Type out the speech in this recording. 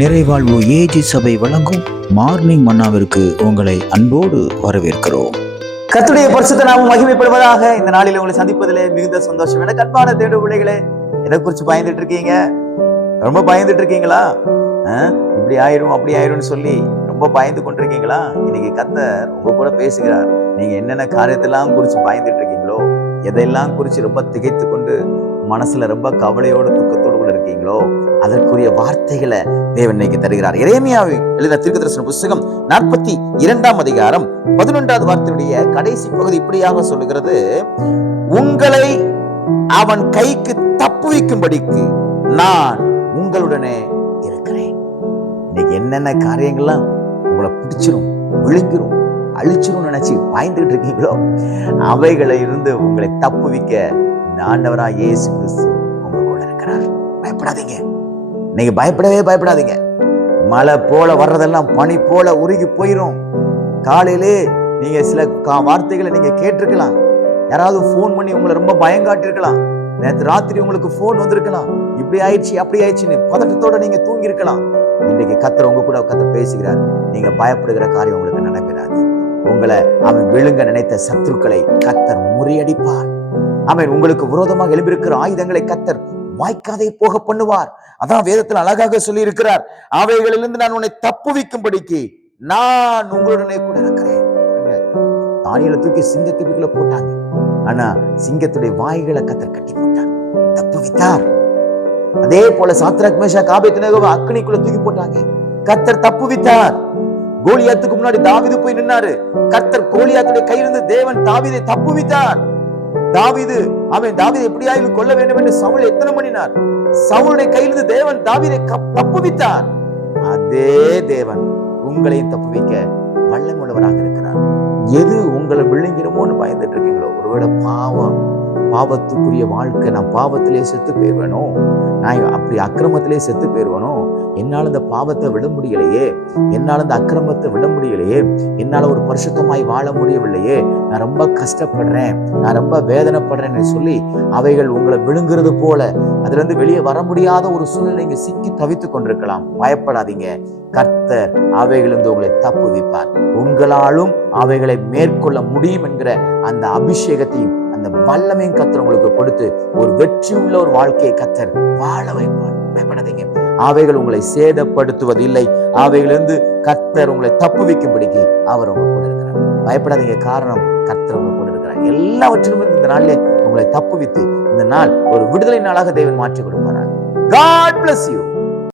நிறைவாழ்வு AG சபை வழங்கும் morning மன்னாவிற்கு உங்களை அன்போடு வரவேற்கிறோம். கர்த்தருடைய பரிசுத்த நாமம் மகிமைப்படுவதாக. இந்த நாளில் உங்களை சந்திப்பதிலே மிகுந்த சந்தோஷம். எனக்கு அன்பான தேடு பிள்ளைகளே, எதை குறிச்சு பயந்துட்டு இருக்கீங்க? ரொம்ப பயந்துட்டு இருக்கீங்களா? இப்படி ஆயிரும் அப்படி ஆயிரும்னு சொல்லி ரொம்ப பயந்து கொண்டிருக்கீங்களா? இன்னைக்கு கர்த்தர் உங்க கூட பேசுகிறார். நீங்க என்னென்ன காரியத்தெல்லாம் குறிச்சு பயந்துட்டு இருக்கீங்களோ, எதையெல்லாம் குறிச்சு ரொம்ப திகைத்து கொண்டு மனசுல ரொம்ப கவலையோடு துக்கத்தோடு கூட இருக்கீங்களோ, அதற்குரிய வார்த்தைகளை தேவன் இன்னைக்கு தருகிறார். எரேமியாவை எழுதின தீர்க்கதரிசன புத்தகம் 42ஆம் அதிகாரம் 11வது வார்த்தையுடைய கடைசி பகுதி இப்படியாக சொல்லுகிறது: உங்களை அவன் கைக்கு தப்புவிக்கும்படிக்கு நான் உங்களுடனே இருக்கிறேன். இன்னைக்கு என்னென்ன காரியங்கள்லாம் உங்களை பிடிச்சிரும், விழுங்கிரும், அழிச்சிரும் நினைச்சு பயந்துட்டு இருக்கீங்களோ, அவைகளை இருந்து உங்களை தப்புவிக்க இந்த ஆண்டவராகிய இயேசு கிறிஸ்து உங்க கூட இருக்கிறார். பயப்படாதீங்க. நீங்க பயப்படாதீங்க. மழை போல வர்றதெல்லாம் பனி போல உருகி போயிரும். காலையிலே நீங்க சில வார்த்தைகளை நீங்க கேட்டிருக்கலாம். யாராவது போன் பண்ணி உங்களை ரொம்ப பயங்காட்டிருக்கலாம். நேற்று ராத்திரி உங்களுக்கு போன் வந்திருக்கலாம். இப்படி ஆயிடுச்சு அப்படி ஆயிடுச்சுன்னு பதட்டத்தோட நீங்க தூங்கி இருக்கலாம். இன்னைக்கு கர்த்தர் உங்க கூட கர்த்தர் பேசுகிறார். நீங்க பயப்படுகிற காரியம் உங்களுக்கு நடைபெறாது. உங்களை அவன் விழுங்க நினைத்த சத்துருக்களை கர்த்தர் முறியடிப்பார். அவன் உங்களுக்கு விரோதமாக எழுப்பியிருக்கிற ஆயுதங்களை கர்த்தர் வாய்க்காதே போக பண்ணுவார். அதான் வேதத்தில் அழகாக சொல்லி இருக்கிறார். அவைகளிலிருந்து நான் உன்னை தப்புவிக்கும்படிக்கு நான் உங்களுடனே கூட இருக்கிறேன். தானியேலை தூக்கி சிங்கத்துக்குள்ள போட்டாங்க. ஆனா சிங்கத்துடைய வாய்களை கர்த்தர் கட்டி போட்டார், தப்புவித்தார். அதே போல சாத்ராக் மேஷாக் ஆபேத்நேகோவை அக்கினிக்குள்ள தூக்கி போட்டாங்க, கர்த்தர் தப்புவித்தார். கோலியாத்துக்கு முன்னாடி தாவீது போய் நின்னாரு. கர்த்தர் கோலியாத்துடைய கையிலிருந்து தேவன் தாவீதை தப்புவித்தார். தாவீது எப்படியாயிலும் கொல்ல வேண்டும் என்று சவுல் எத்தனை பண்ணினார். சவுளுடைய கையிலிருந்து தேவன் தாவீதை தப்புவித்தார். அதே தேவன் உங்களையும் தப்புவிக்க வல்லமுள்ளவராக இருக்கிறார். எது உங்களை விழுங்கிடுமோன்னு பயந்துட்டு இருக்கீங்களோ, ஒருவேளை பாவத்துக்குரிய வாழ்க்கை, நான் பாவத்திலே செத்து போயிருவேனோ, நான் அப்படி அக்கிரமத்திலே செத்து போயிருவேனோ, என்னால் இந்த பாவத்தை விட முடியலையே, என்னால் இந்த அக்கிரமத்தை விட முடியலையே, என்னால் ஒரு பரிசுத்தமாய் வாழ முடியவில்லையே, நான் ரொம்ப கஷ்டப்படுறேன், நான் ரொம்ப வேதனைப்படுறேன்னு சொல்லி அவைகள் உங்களை விழுங்குறது போல அதுல இருந்து வெளியே வர முடியாத ஒரு சூழ்நிலை இங்க சிக்கி தவித்துக் கொண்டிருக்கலாம். பயப்படாதீங்க. கர்த்தர் அவைகளிலிருந்து உங்களை தப்புவிப்பார். உங்களாலும் அவைகளை மேற்கொள்ள முடியும் என்கிற அந்த அபிஷேகத்தையும் அந்த வல்லமையும் கர்த்தர் உங்களுக்கு கொடுத்து ஒரு வெற்றி உள்ள ஒரு வாழ்க்கையை கர்த்தர் வாழ வைப்பார். பயப்படாதீங்க. அவைகள் உங்களை சேதப்படுத்துவதில்லை. அவைகளிலிருந்து கர்த்தர் உங்களை தப்புவிக்கும்படிக்கு அவர் உங்க கூட இருக்கிறார். பயப்படாதீங்க. காரணம், கர்த்தர் உங்க கூட இருக்கிறார். எல்லாவற்றிலும் இந்த நாளிலே உங்களை தப்புவித்து இந்த நாள் ஒரு விடுதலை நாளாக தேவன் மாற்றி கொடுப்பார். God bless you.